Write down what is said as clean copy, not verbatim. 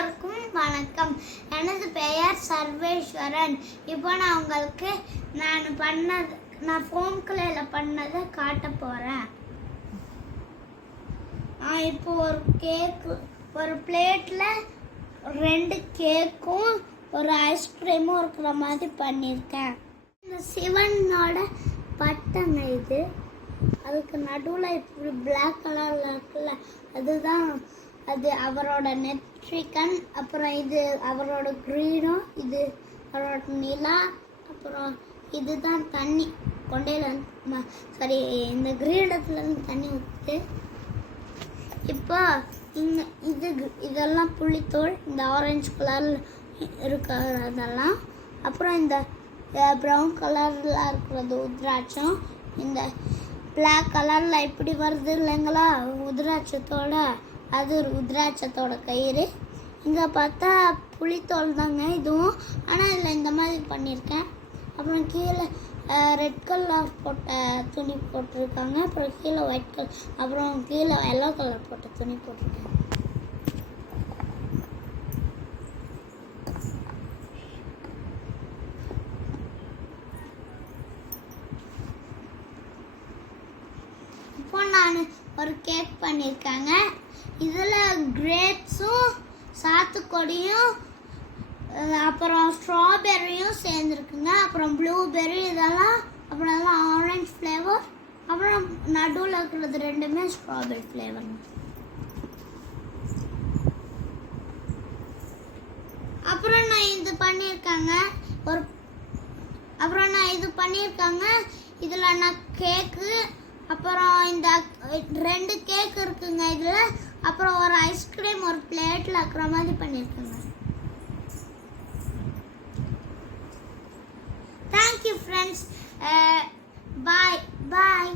எல்லோருக்கும் வணக்கம். எனது பெயர் சர்வேஸ்வரன். இப்போ நான் உங்களுக்கு நான் ஃபோம் கிளேயில் பண்ணதை காட்ட போகிறேன். இப்போ ஒரு பிளேட்டில் 2 கேக்கும் ஒரு ஐஸ்கிரீமும் இருக்கிற மாதிரி பண்ணியிருக்கேன். இந்த சிவனோட பட்டங்க இது. அதுக்கு நடுவில் இப்படி பிளாக் கலரில் இருக்குல்ல, அதுதான் அது அவரோட நெற்றிக்கண். அப்புறம் இது அவரோட க்ரீனும், இது அவரோட நிலா. அப்புறம் இதுதான் தண்ணி கொண்டையில் இந்த கிரீடத்துலேருந்து தண்ணி ஊற்றுது. இப்போ இதெல்லாம் புளித்தோல், இந்த ஆரஞ்சு கலரில் இருக்கிறதெல்லாம். அப்புறம் இந்த ப்ரௌன் கலரில் இருக்கிறது உத்ராட்சம். இந்த பிளாக் கலரில் இப்படி வருது இல்லைங்களா உத்ராட்சத்தோட, அது உத்ராட்சத்தோட கயிறு. இங்கே பார்த்தா புளித்தோல் தாங்க இதுவும், ஆனால் இதில் இந்த மாதிரி பண்ணியிருக்கேன். அப்புறம் கீழே ரெட் கலர் போட்ட துணி போட்டிருக்காங்க. அப்புறம் கீழே ஒயிட் கலர், அப்புறம் கீழே எல்லோ கலர் போட்ட துணி போட்டிருக்கேன். இப்போ நான் ஒரு கேக் பண்ணியிருக்காங்க. இதில் கிரேப்ஸும் சாத்துக்கொடியும் அப்புறம் ஸ்ட்ராபெர்ரியும் சேர்ந்துருக்குங்க. அப்புறம் ப்ளூபெர்ரி இதெல்லாம், அப்புறம் அதெல்லாம் ஆரஞ்சு ஃப்ளேவர். அப்புறம் நடுவில் இருக்கிறது ரெண்டுமே ஸ்ட்ராபெர்ரி ஃப்ளேவருங்க. அப்புறம் நான் இது பண்ணியிருக்காங்க. இதில் நான் கேக்கு, அப்புறம் இந்த 2 கேக் இருக்குங்க இதில். அப்புறம் ஒரு ஐஸ்கிரீம் ஒரு பிளேட்டில் இருக்கிற மாதிரி பண்ணியிருக்கேங்க. Thank you friends. பாய்.